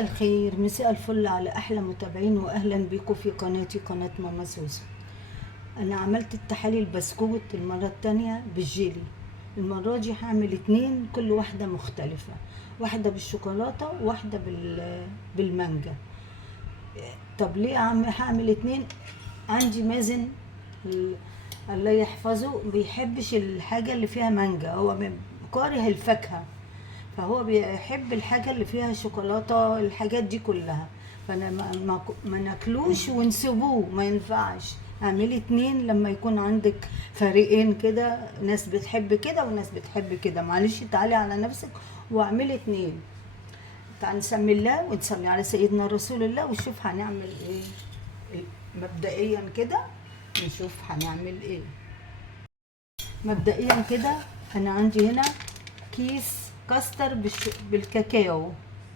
الخير، مساء الفل على احلى متابعين، واهلا بيكم في قناتي قناه ماما سوسو. انا عملت التحالي البسكوت المره التانية بالجيلي. المره دي هعمل اتنين، كل واحده مختلفه، واحده بالشوكولاته وواحده بالمانجا. طب ليه هعمل اتنين؟ عندي مازن، ال- الله يحفظه، بيحبش الحاجه اللي فيها مانجا، هو كاره الفاكهه، فهو بيحب الحاجة اللي فيها شوكولاتة، الحاجات دي كلها. فانا ما ناكلوش ونسيبوه، ما ينفعش. اعملي اتنين لما يكون عندك فريقين كده، ناس بتحب كده وناس بتحب كده، معلش تعالي على نفسك واعملي اتنين. تعالي نسمي الله ونصلي على سيدنا رسول الله ونشوف هنعمل ايه. مبدئيا كده نشوف هنعمل ايه. مبدئيا كده انا عندي هنا كيس كاستر بالكاكاو،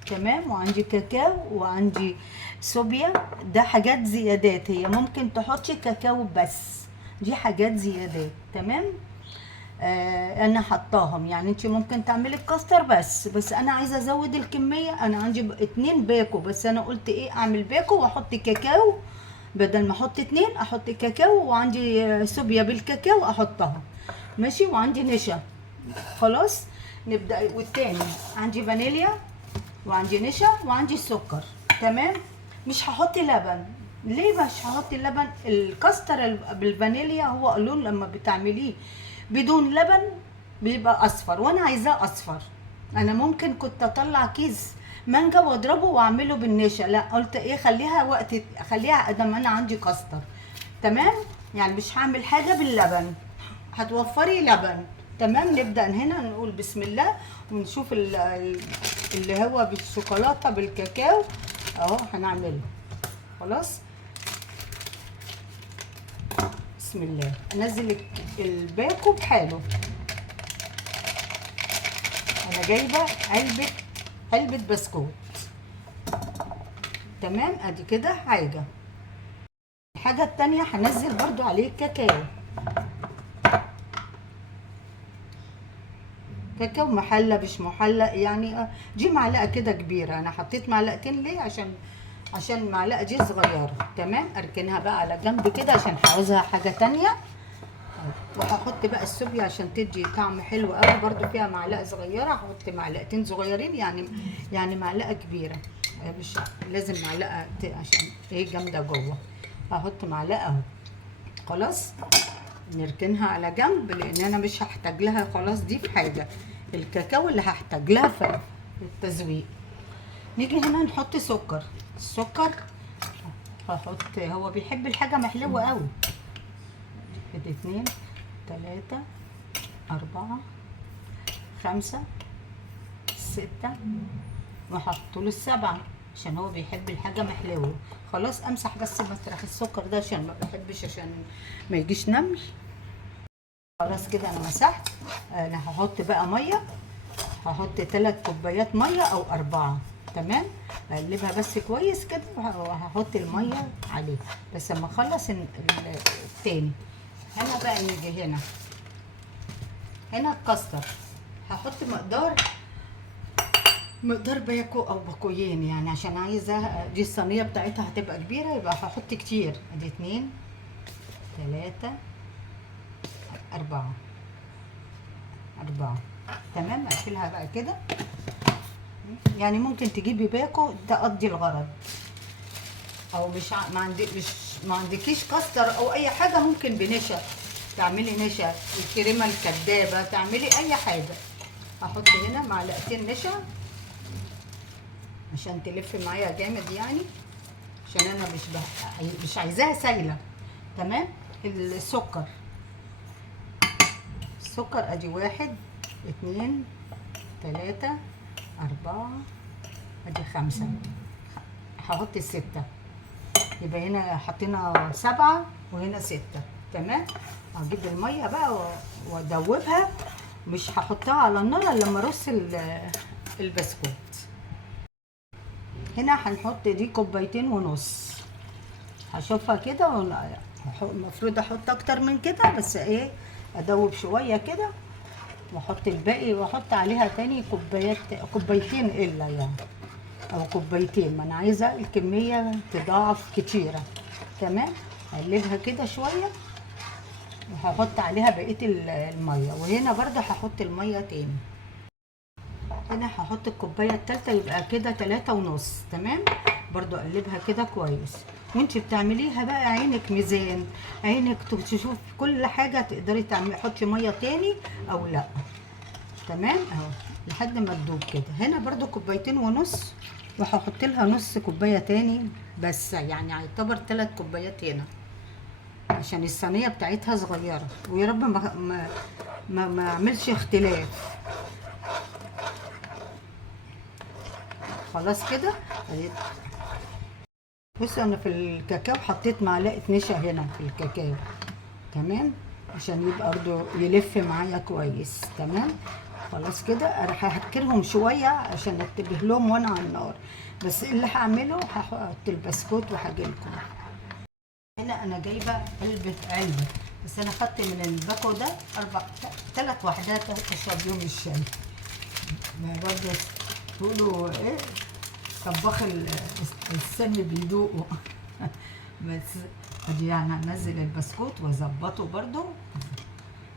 تمام، وعندي كاكاو وعندي صوبيا. ده حاجات زيادات، هي ممكن تحطي كاكاو بس، دي حاجات زيادات، تمام. انا حطاهم، يعني انت ممكن تعملي الكاستر بس انا عايزه ازود الكميه. انا عندي اتنين باكو، بس انا قلت ايه، اعمل باكو واحط كاكاو، بدل ما احط اتنين احط كاكاو، وعندي صوبيا بالكاكاو احطها، ماشي، وعندي نشا. خلاص نبدا. والتاني عندي فانيليا وعندي نشا وعندي سكر، تمام. مش هحط لبن. ليه مش هحط اللبن؟ الكاستر بالفانيليا هو قالون لما بتعمليه بدون لبن بيبقى اصفر، وانا عايزاه اصفر. انا ممكن كنت اطلع كيس مانجا واضربه واعمله بالنشا، لا قلت ايه، خليها وقت، خليها ادام انا عندي كاستر، تمام. يعني مش هعمل حاجه باللبن، هتوفري لبن، تمام. نبدا هنا نقول بسم الله ونشوف اللي هو بالشوكولاته بالكاكاو اهو هنعمله. خلاص بسم الله. انزل الباكو بحاله. انا جايبه علبه بسكوت، تمام. ادي كده حاجه. الحاجه التانية هنزل برضو عليه الكاكاو، كاكاو محلى مش محلى يعني. دي معلقه كده كبيره، انا حطيت معلقتين ليه؟ عشان المعلقه دي صغيره، تمام. اركنها بقى على جنب كده عشان عاوزها حاجه تانية. وهحط بقى السوبيا عشان تدي طعم حلو قوي، برضو فيها معلقه صغيره، هحط معلقتين صغيرين يعني معلقه كبيره، مش لازم معلقه عشان ايه جامده جوه. هحط معلقه اهو. خلاص نركنها على جنب لان انا مش هحتاج لها، خلاص دي في حاجه الكاكاو اللي هحتاج لها في التزويق. نيجي هنا نحط السكر هحط، هو بيحب الحاجه محلوه قوي. كده 2 3 4 5 6، وهحط له السبعة عشان هو بيحب الحاجة محلوة. خلاص امسح بس مطرح السكر ده عشان ما بحبش، عشان ما يجيش نمل. خلاص كده انا مسحت. انا هحط بقى مية، هحط 3 كوبايات مية او 4، تمام. اقلبها بس كويس كده وهحط المية عليه بس اما اخلص التاني. هنا بقى نيجي هنا الكاستر، هحط مقدار باكو او باكوين، يعني عشان عايزه دي الصينيه بتاعتها هتبقى كبيره، يبقى هحط كتير. ادي 2 3 4 4، تمام. اقفلها بقى كده. يعني ممكن تجيبي باكو تقضي الغرض، او ما عندكيش كاستر او اي حاجه، ممكن بنشا تعملي نشا، الكريمه الكدابه تعملي اي حاجه. هحط هنا معلقتين نشا عشان تلف معايا جامد، يعني عشان انا مش عايزاها سايله، تمام. السكر ادي 1 2 3 4 ادي 5، هحط 6، يبقى هنا حطينا 7 وهنا 6، تمام. هجيب الميه بقى وادوبها، مش هحطها على النار الا لما ارص البسكوت. هنا هنحط دي 2.5 كوباية، هشوفها كده المفروض احط اكتر من كده، بس ايه ادوب شويه كده واحط الباقي واحط عليها تاني كوبايتين الا يعني. او كوبايتين، ما انا عايزه الكميه تضاعف كتيره. تمام. اقلبها كده شويه وهحط عليها بقيه الميه، وهنا برده هحط الميه تاني. هنا هحط الكوبايه التالتة، يبقى كده 3.5. تمام. برضو اقلبها كده كويس. وانت بتعمليها بقى عينك ميزان، عينك تشوف كل حاجه تقدري تعملي، حطي ميه تاني او لا. تمام اهو لحد ما تدوب كده. هنا برضو 2.5 وهحط لها نص كوبايه تاني، بس يعني هيعتبر 3 كوبايات هنا عشان الصينيه بتاعتها صغيره، ويا رب ما اعملش اختلاف. خلاص كده. بصوا انا في الكاكاو حطيت معلقه نشا هنا في الكاكاو. تمام. عشان يبقى برضه يلف معايا كويس. تمام. خلاص كده ههكرهم شويه عشان انتبه لهم وانا على النار. بس اللي هعمله هحط البسكوت وهجيلكم. هنا انا جايبه علبه، بس انا خدت من الباكو ده 3 وحدات اشرب يوم الشاي. برضه تقولوا ايه، طباخ السن بيدوقوا. بس ادي يعني هنزل البسكوت واظبطه برضو.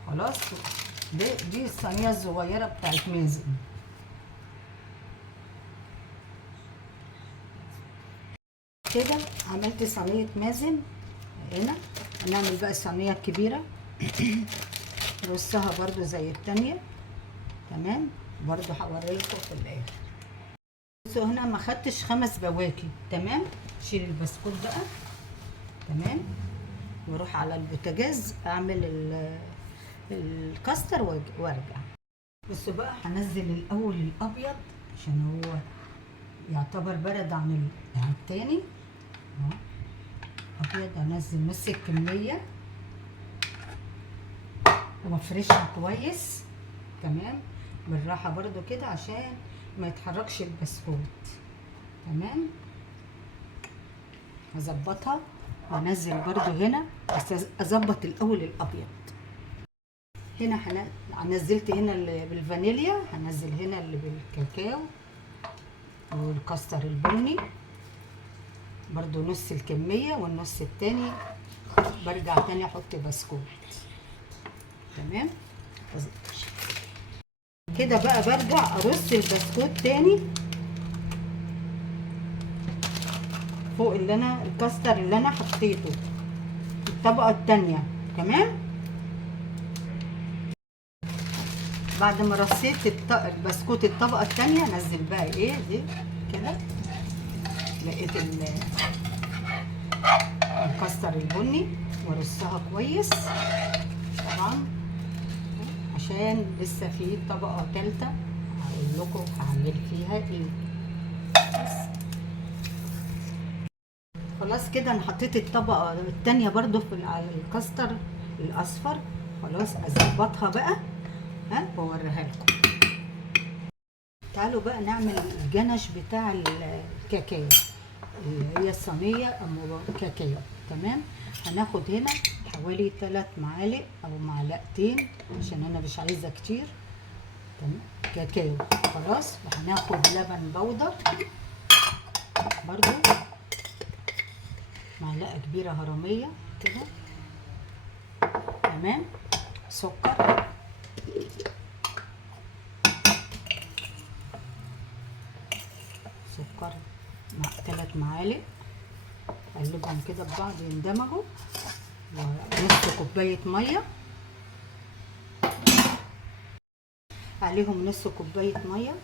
خلاص. دي الصينيه الصغيره بتاعت مازن. كده عملت صينيه مازن. هنا هنعمل بقى الصينيه الكبيره. رصها برضو زي التانية. تمام. برضو هوريكم في الاخر. بصوا هنا ما خدتش 5 بواكي. تمام. شيل البسكوت بقى. تمام. واروح على البوتاجاز اعمل الكاستر وارجع. بصوا بقى هنزل الاول الابيض عشان هو يعتبر برد عن التاني. اهو ابيض. انزل نص الكميه وافرشها كويس. تمام. بالراحه برضو كده عشان ما يتحركش البسكوت. تمام. هظبطها وانزل برضو هنا، بس اظبط الاول الابيض. هنا نزلت هنا اللي بالفانيليا، هنزل هنا اللي بالكاكاو والكاستر البني برضو نص الكمية، والنص التاني برجع تاني احط بسكوت. تمام. كده بقى برجع ارص البسكوت تاني فوق الكاستر اللي انا حطيته الطبقة التانية. تمام. بعد ما رصيت البسكوت الطبقة التانية، انزل بقى ايه دي كده. لقيت الكاستر البني وارصها كويس طبعا، عشان لسه في طبقة تالتة هقول لكم هعمل فيها ايه. خلاص كده انا حطيت الطبقة التانية برضو على الكاستر الاصفر. خلاص اظبطها بقى واوريها لكم. تعالوا بقى نعمل الجنش بتاع الكاكاو اللي هي الصينيه كاكاو. تمام. هناخد هنا حوالي 3 معالق او معلقتين عشان انا مش عايزه كتير. تمام. كاكاو. خلاص. وهناخد لبن بودر برضو معلقه كبيره هرميه كده. تمام. سكر مع 3 معالق. اقلبهم كده ببعض يندمجوا. ونص كوبايه ميه عليهم، نص كوبايه ميه.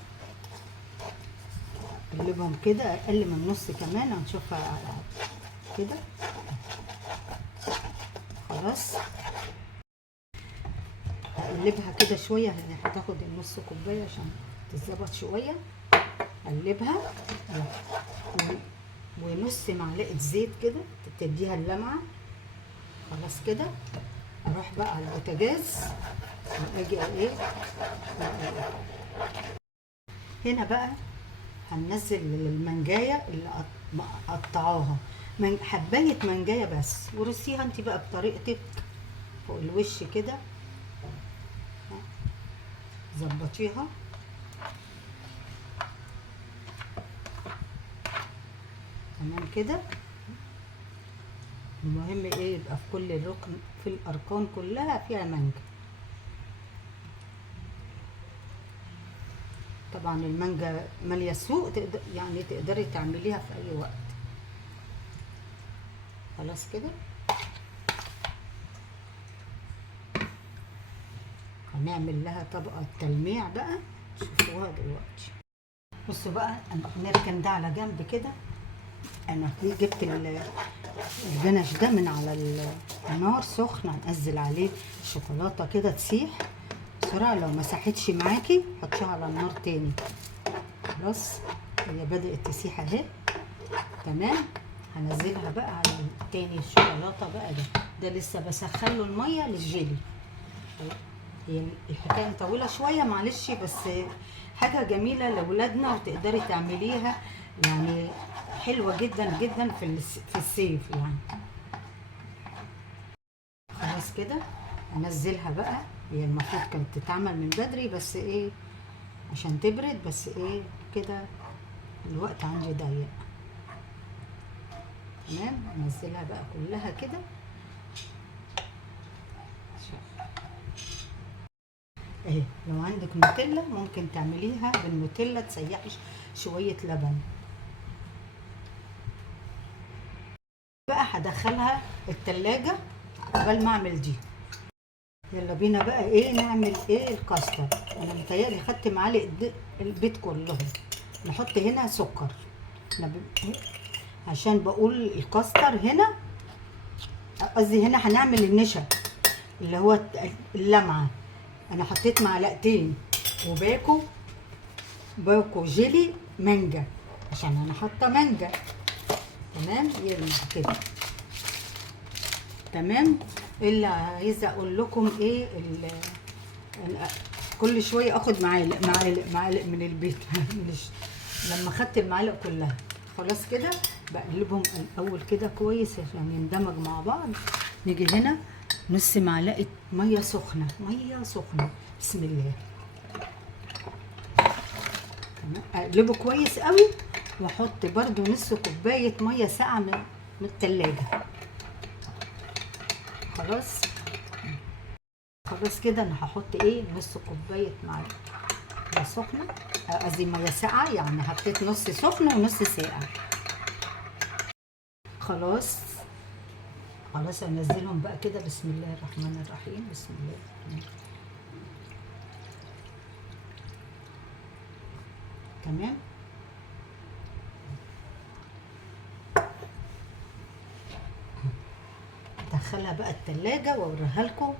اقلبهم كده، اقل من نص كمان هنشوفها كده. خلاص. اقلبها كده شويه، هتاخد النص كوبايه عشان تتظبط شويه. اقلبها ونص معلقه زيت كده تديها اللمعه. خلاص كده. اروح بقى على البوتاجاز واجي ايه. هنا بقى هننزل المنجايه اللي قطعاها، حبايه منجايه بس، ورصيها انت بقى بطريقتك فوق الوش كده. ظبطيها تمام كده. المهم ايه يبقى في كل الركن، في الاركان كلها فيها مانجا. طبعا المانجا ماليه السوق، يعني تقدري تعمليها في اي وقت. خلاص كده. هنعمل لها طبقه تلميع بقى، شوفوها دلوقتي. بصوا بقى، نركن ده على جنب كده. انا جبت الجنش ده من على النار سخن، هنزل عليه شوكولاته كده تسيح بسرعه. لو ما ساحتش معاكي حطيها على النار تاني. خلاص هي بدات تسيح اهي. تمام. هنزلها بقى على تاني الشوكولاته بقى. ده لسه بسخن له الميه للجيلي. هي الحكايه طويله شويه معلش، بس حاجه جميله لاولادنا وتقدري تعمليها، يعني حلوه جدا جدا في الصيف يعني. خلاص كده انزلها بقى. هي المفروض كانت تتعمل من بدري، بس ايه عشان تبرد، بس ايه كده الوقت عندي ضيق. تمام. انزلها بقى كلها كده. اهي لو عندك نوتيلا ممكن تعمليها بالنوتيلا، تسيحي شويه لبن. بقى هدخلها التلاجة قبل ما اعمل دي. يلا بينا بقى ايه نعمل ايه الكاستر. انا متهيألي خدت معالق البيت كلهم. نحط هنا سكر. عشان بقول الكاستر هنا، قصدي هنا هنعمل النشا اللي هو اللمعه. انا حطيت معلقتين باكو جيلي مانجا عشان انا حاطه مانجا. تمام. يرمي كده. تمام. اللي عايزه اقول لكم ايه، كل شويه اخد معالق من البيت. لما خدت المعالق كلها. خلاص كده بقلبهم الاول كده كويس عشان يندمج مع بعض. نيجي هنا نص معلقه ميه سخنه، بسم الله. اقلبه كويس قوي، واحط برده نص كوبايه ميه ساقعه من التلاجة. خلاص كده. انا هحط ايه نص كوبايه ميه سخنه، قصدي ميه ساقعه، يعني حطيت نص سخن ونص ساقع. خلاص انزلهم بقى كده. بسم الله الرحمن الرحيم. بسم الله الرحمن. تمام. ادخلها بقى التلاجة واوريها لكم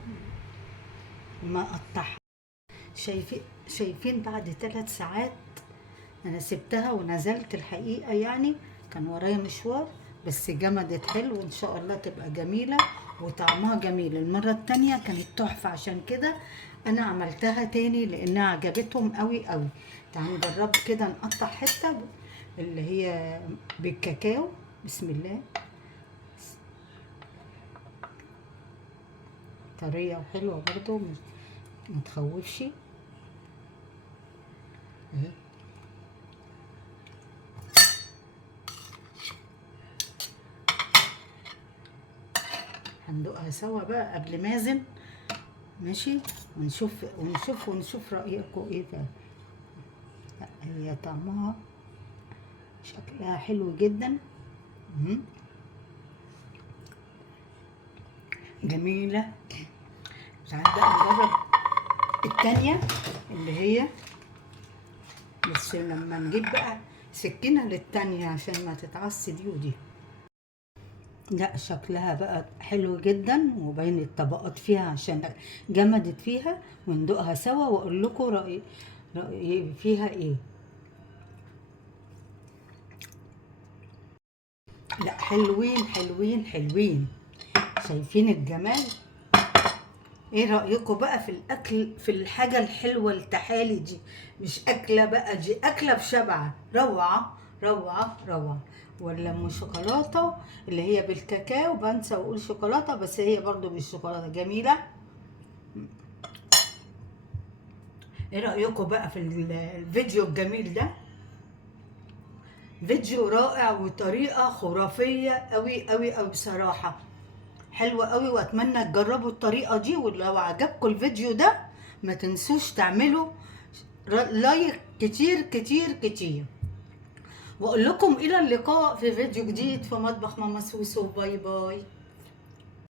ما اقطعها. شايفين بعد 3 ساعات انا سبتها ونزلت الحقيقة، يعني كان ورايا مشوار، بس جمدت حلو وان شاء الله تبقى جميلة وطعمها جميل. المرة التانية كانت تحفة، عشان كده انا عملتها تاني لانها عجبتهم قوي قوي. تعالوا نجرب كده. نقطع حتة اللي هي بالكاكاو. بسم الله. طرية وحلوة برضو، ما تخوفش. اهي. هندوقها سوا بقى قبل ما ازن. ماشي. ونشوف رأيكم ايه بقى. هي طعمها شكلها حلو جدا. جميلة. تعال بقى نجرب التانية اللي هي، بس لما نجيب بقى سكينة للتانية عشان ما تتعص دي ودي. لا شكلها بقى حلو جدا، وبين الطبقات فيها عشان جمدت فيها. وندوقها سوا واقول لكم رأيي فيها ايه. لا حلوين. شايفين الجمال. ايه رأيكم بقى في الاكل، في الحاجة الحلوة التحالي دي؟ مش اكلة بقى، دي اكلة بشبعة. روعة. ولا ام شوكولاتة اللي هي بالكاكاو، بنسى واقول شوكولاتة بس هي برضو بالشوكولاتة جميلة. ايه رأيكم بقى في الفيديو الجميل ده؟ فيديو رائع وطريقة خرافية قوي قوي قوي بصراحة، حلوة قوي، واتمنى تجربوا الطريقة دي. ولو عجبكم الفيديو ده ما تنسوش تعملوا لايك كتير كتير كتير، واقول لكم الى اللقاء في فيديو جديد في مطبخ ماما سوسو. باي باي.